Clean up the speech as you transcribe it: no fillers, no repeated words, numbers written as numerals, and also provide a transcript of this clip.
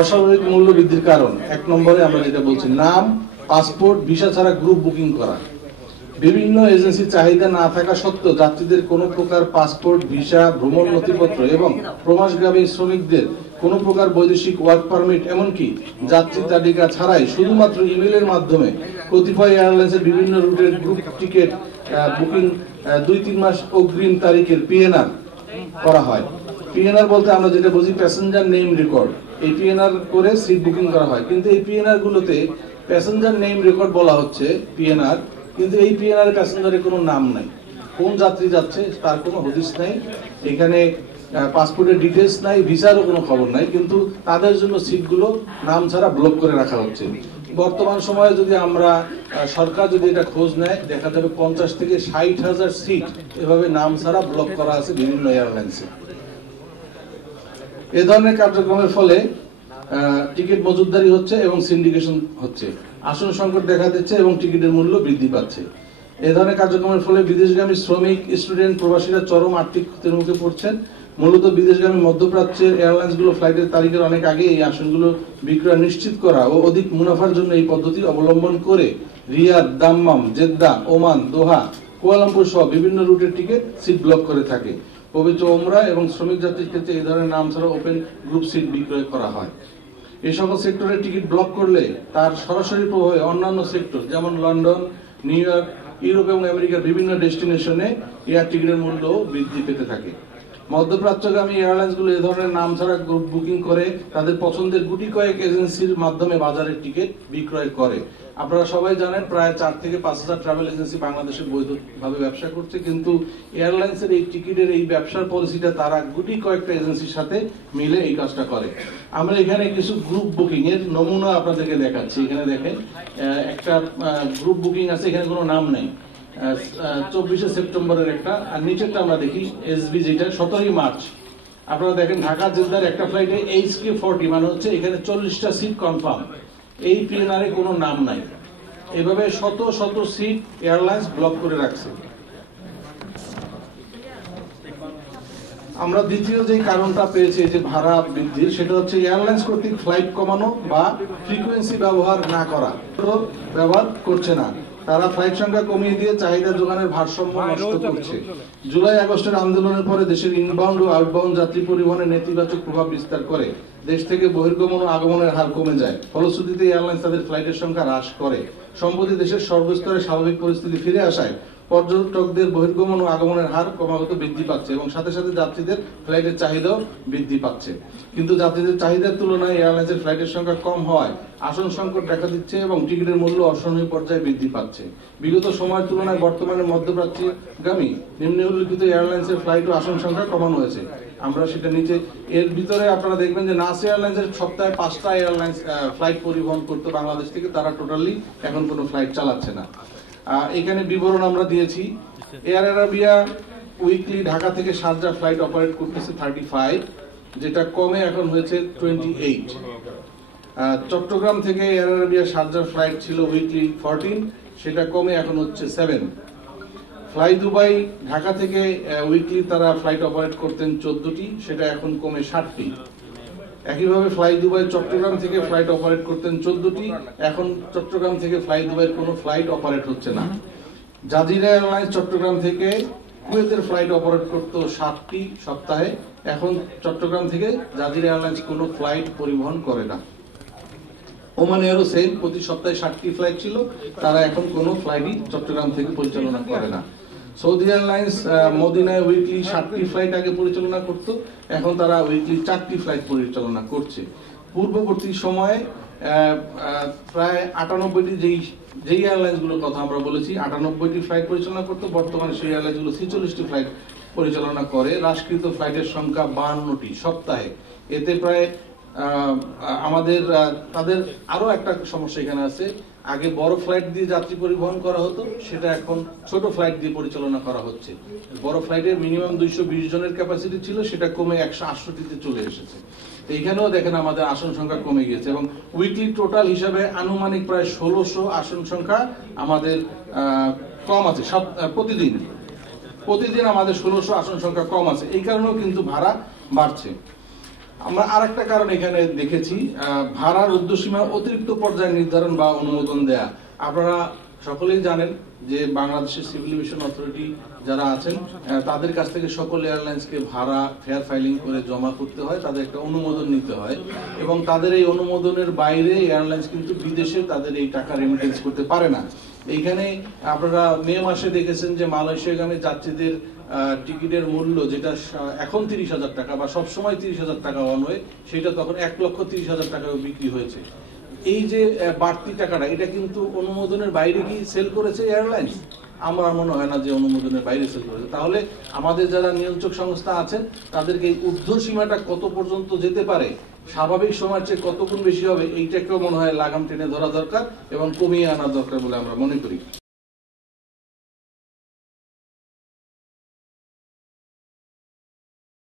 অস্বাভাবিক মূল্য বৃদ্ধির কারণ 1 নম্বরে আমরা যেটা বলছি, নাম, পাসপোর্ট, ভিসা ছাড়া গ্রুপ বুকিং করা। বিভিন্ন এজেন্সি চাহিদা না থাকা সত্ত্বেও যাত্রীদের কোনো প্রকার পাসপোর্ট, ভিসা, ভ্রমণ নথিপত্র এবং প্রবাসগামী শ্রমিকদের কোনো প্রকার বৈদেশিক ওয়ার্ক পারমিট, এমনকি যাত্রী তালিকা ছাড়াই শুধুমাত্র ইমেলের মাধ্যমে কতিপয় এয়ারলাইন্সের বিভিন্ন রুটের গ্রুপ টিকিট বুকিং 2-3 মাস অগ্রিম তারিখের পিএনআর করা হয়। পিএনআর বলতে আমরা যেটা বুঝি প্যাসেঞ্জার নেম রেকর্ড, এই পিএনআর করে সিট বুকিং করা হয়। কিন্তু এই পিএনআর গুলোতে প্যাসেঞ্জার নেম রেকর্ড বলা হচ্ছে পিএনআর, কিন্তু এই পিএনআর প্যাসেঞ্জারের কোনো নাম নাই, কোন যাত্রী যাচ্ছে তার কোনো হদিস নাই, এখানে পাসপোর্টের ডিটেলস নাই, ভিসারও কোনো খবর নাই, কিন্তু তাদের জন্য সিটগুলো নাম ছাড়া ব্লক করে রাখা হচ্ছে। বর্তমান সময়ে যদি আমরা সরকার যদি এটা খোঁজ নেয়, দেখা যাবে 50 থেকে 60,000 সিট এভাবে নাম ছাড়া ব্লক করা আছে বিভিন্ন এয়ারলাইন্সে। এ ধরনের কার্যক্রমের ফলে টিকিট মজুতদারি হচ্ছে এবং সিন্ডিকেশন হচ্ছে, আসন সংকট দেখা দিচ্ছে এবং টিকিটের মূল্য বৃদ্ধি পাচ্ছে। এ ধরনের কার্যক্রমের ফলে বিদেশগামী শ্রমিক, স্টুডেন্ট, প্রবাসীরা চরম আর্থিক ক্ষতির মুখে পড়ছেন। মূলত বিদেশগামী মধ্যপ্রাচ্যের এয়ারলাইন্সগুলো ফ্লাইটের তারিখের অনেক আগে এই আসনগুলো বিক্রয় নিশ্চিত করা ও অধিক মুনাফার জন্য এই পদ্ধতি অবলম্বন করে রিয়াদ, দাম্মাম, জেদ্দা, ওমান, দোহা, কুয়ালালামপুর সহ বিভিন্ন রুটের টিকিট সিট ব্লক করে থাকে। পবিত্র ওমরা এবং শ্রমিক যাত্রীর ক্ষেত্রে এই ধরনের নাম ছাড়া ওপেন গ্রুপ সিট বিক্রয় করা হয়। এই সকল সেক্টরের টিকিট ব্লক করলে তার সরাসরি প্রভাবে অন্যান্য সেক্টর যেমন লন্ডন, নিউ ইয়র্ক, ইউরোপ এবং আমেরিকার বিভিন্ন ডেস্টিনেশনে এয়ার টিকিটের মূল্য বৃদ্ধি পেতে থাকে। মধ্যপ্রাচ্যগামী এয়ারলাইন্সগুলো এ ধরনের নাম ছাড়া গ্রুপ বুকিং করে তাদের পছন্দের গুটি কয়েক এজেন্সির মাধ্যমে বাজারে টিকিট বিক্রয় করে। আপনারা সবাই জানেন প্রায় 4 থেকে 5,000 ট্রাভেল এজেন্সি বাংলাদেশে বৈধভাবে ব্যবসা করছে, কিন্তু এয়ারলাইন্সের এই টিকিটের এই ব্যবসার পলিসিটা তারা গুটি কয়েকটা এজেন্সির সাথে মিলে এই কাজটা করে। আমরা এখানে কিছু গ্রুপ বুকিং এর নমুনা আপনাদেরকে দেখাচ্ছি। এখানে দেখেন একটা গ্রুপ বুকিং আছে, এখানে কোনো নাম নেই, 24 সেপ্টেম্বরের একটা, আর নিচেরটা আমরা দেখি এসবি যেটা 17 মার্চ। আপনারা দেখেন ঢাকা জেদ্দার একটা ফ্লাইটে HK40 মানে হচ্ছে এখানে 40টা সিট কনফার্ম, এই পিএনআর এ কোনো নাম নাই। এভাবে শত শত সিট এয়ারলাইন্স ব্লক করে রাখছে। আমরা দ্বিতীয় যে কারণটা পেয়েছি যে ভাড়া বৃদ্ধির, সেটা হচ্ছে এয়ারলাইন্স কর্তৃক ফ্লাইট কমানো বা ফ্রিকোয়েন্সি ব্যবহার না করা, ব্যবহার করছে না। তারা ফ্লাইট সংখ্যা কমিয়ে দিয়ে চাহিদা যোগানের ভারসাম্য নষ্ট করছে। জুলাই আগস্টের আন্দোলনের পরে দেশের ইনবাউন্ড ও আউটবাউন্ড যাত্রী পরিবহনের নেতিবাচক প্রভাব বিস্তার করে দেশ থেকে বহির্গমন ও আগমনের হার কমে যায়। ফলশ্রুতিতে এয়ারলাইন্স তাদের ফ্লাইটের সংখ্যা হ্রাস করে। সম্প্রতি দেশের সর্বস্তরে স্বাভাবিক পরিস্থিতি ফিরে আসায় পর্যটকদের বহির্গমন ও আগমনের হার ক্রমাগত বৃদ্ধি পাচ্ছে এবং সাথে সাথে যাত্রীদের ফ্লাইটের চাহিদাও বৃদ্ধি পাচ্ছে। কিন্তু যাত্রীদের চাহিদার তুলনায় এয়ারলাইন্সের ফ্লাইটের সংখ্যা কম হওয়ায় আসন সংকট দেখা দিচ্ছে এবং টিকিটের মূল্য অসহনীয় পর্যায়ে বৃদ্ধি পাচ্ছে। বিগত সময়ের তুলনায় বর্তমানে মধ্যপ্রাচ্যগামী নিম্নলিখিত এয়ারলাইন্সের ফ্লাইট ও আসন সংখ্যা কমানো হয়েছে। আমরা সেটা নিচে, এর ভিতরে আপনারা দেখবেন যে নাস এয়ারলাইন্সের সপ্তাহে 5টা এয়ারলাইন্স ফ্লাইট পরিবহন করতো বাংলাদেশ থেকে, তারা টোটালি এখন কোনো ফ্লাইট চালাচ্ছে না। এখানে বিবরণ আমরা দিয়েছি। এয়ার আরাবিয়া উইকলি ঢাকা থেকে শারজাহ ফ্লাইট অপারেট করতেছে 35, যেটা কমে এখন হয়েছে 28। চট্টগ্রাম থেকে এয়ার আরাবিয়া শারজাহ ফ্লাইট ছিল উইকলি 14, সেটা কমে এখন হচ্ছে 7। ফ্লাই দুবাই ঢাকা থেকে উইকলি তারা ফ্লাইট অপারেট করতেন 14টি, সেটা এখন কমে 60টি। একইভাবে ফ্লাই দুবাই চট্টগ্রাম থেকে ফ্লাইট অপারেট করতেন 14টি, এখন চট্টগ্রাম থেকে ফ্লাই দুবাইয়ের কোনো ফ্লাইট অপারেট হচ্ছে না। জাজিরা এয়ারলাইন্স চট্টগ্রাম থেকে কুয়েতের ফ্লাইট অপারেট করত 7টি সপ্তাহে, এখন চট্টগ্রাম থেকে জাজিরা এয়ারলাইন্স কোনো ফ্লাইট পরিবহন করে না। ওমান এয়ারও সেম, প্রতি সপ্তাহে 7টি ফ্লাইট ছিল, তারা এখন কোনো ফ্লাইটই চট্টগ্রাম থেকে পরিচালনা করে না। সৌদি এয়ারলাইন্স মদিনায় উইকলি 7টি ফ্লাইট আগে পরিচালনা করত, এখন তারা উইকলি 4টি ফ্লাইট পরিচালনা করছে। পূর্ববর্তী সময়ে প্রায় 98টি যেই এয়ারলাইন্সগুলোর কথা আমরা বলেছি 98টি ফ্লাইট পরিচালনা করতো, বর্তমানে সেই এয়ারলাইন্সগুলো 46টি ফ্লাইট পরিচালনা করে। হ্রাসকৃত ফ্লাইটের সংখ্যা 52টি সপ্তাহে। এতে প্রায় আমাদের তাদের আরো একটা সমস্যা এখানে আছে, আগে বড় ফ্লাইট দিয়ে যাত্রী পরিবহন করা হতো, সেটা এখন ছোট ফ্লাইট দিয়ে পরিচালনা করা হচ্ছে। বড় ফ্লাইটের মিনিমাম 220 জনের ক্যাপাসিটি ছিল, সেটা কমে 168টিতে চলে এসেছে। এইখানেও দেখেন আমাদের আসন সংখ্যা কমে গিয়েছে এবং উইকলি টোটাল হিসাবে আনুমানিক প্রায় 1600 আসন সংখ্যা আমাদের কম আছে। প্রতিদিন আমাদের 1600 আসন সংখ্যা কম আছে, এই কারণেও কিন্তু ভাড়া বাড়ছে। আমরা আরেকটা কারণ এখানে দেখেছি, ভাড়ার ঊর্ধ্বসীমা অতিরিক্ত পর্যায়ে নির্ধারণ বা অনুমোদন দেয়া। আপনারা সকলেই জানেন যে বাংলাদেশের সিভিল এভিয়েশন অথরিটি যারা আছেন তাদের কাছ থেকে সকল এয়ারলাইন্সকে ভাড়া ফেয়ার ফাইলিং করে জমা করতে হয়, তাদের একটা অনুমোদন নিতে হয় এবং তাদের এই অনুমোদনের বাইরে এয়ারলাইন্স কিন্তু বিদেশে তাদের এই টাকা রেমিটেন্স করতে পারে না। এইখানে আপনারা মে মাসে দেখেছেন যে মালয়েশিয়াগামী যাত্রীদের টিকিটের মূল্য যেটা এখন 30,000 টাকা বা সবসময় 30,000 টাকা ওয়ান ওয়ে, সেটা তখন 1,30,000 টাকাও বিক্রি হয়েছে। এই যে বাড়তি টাকাটা, এটা কিন্তু অনুমোদনের বাইরে কি সেল করেছে এয়ারলাইন্স? আমার মনে হয় না যে অনুমোদনের বাইরে সেল করেছে। তাহলে আমাদের যারা নিয়ন্ত্রক সংস্থা আছেন তাদেরকে এই ঊর্ধ্বসীমাটা কত পর্যন্ত যেতে পারে, স্বাভাবিক সময়ের চেয়ে কত গুণ বেশি হবে, এইটাকেও মনে হয় লাগাম টেনে ধরা দরকার এবং কমিয়ে আনা দরকার বলে আমরা মনে করি।